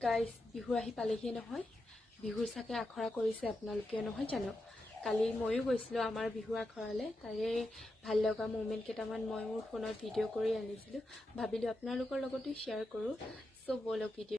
guys Bihu আহি পালেহি নহয় বিহুৰ চাগে আখৰা কৰিছে আপোনালোকে নহয় জানো কালি ময়ো গৈছিলোঁ আমাৰ বিহু আখৰালৈ তাৰে ভাল লগা মোমেণ্ট কেইটামান মই মোৰ ফোনত ভিডিঅ' কৰি আনিছিলোঁ ভাবিলোঁ আপোনালোকৰ লগতো শ্বেয়াৰ কৰোঁ চ' ব'লক ভিডিঅ'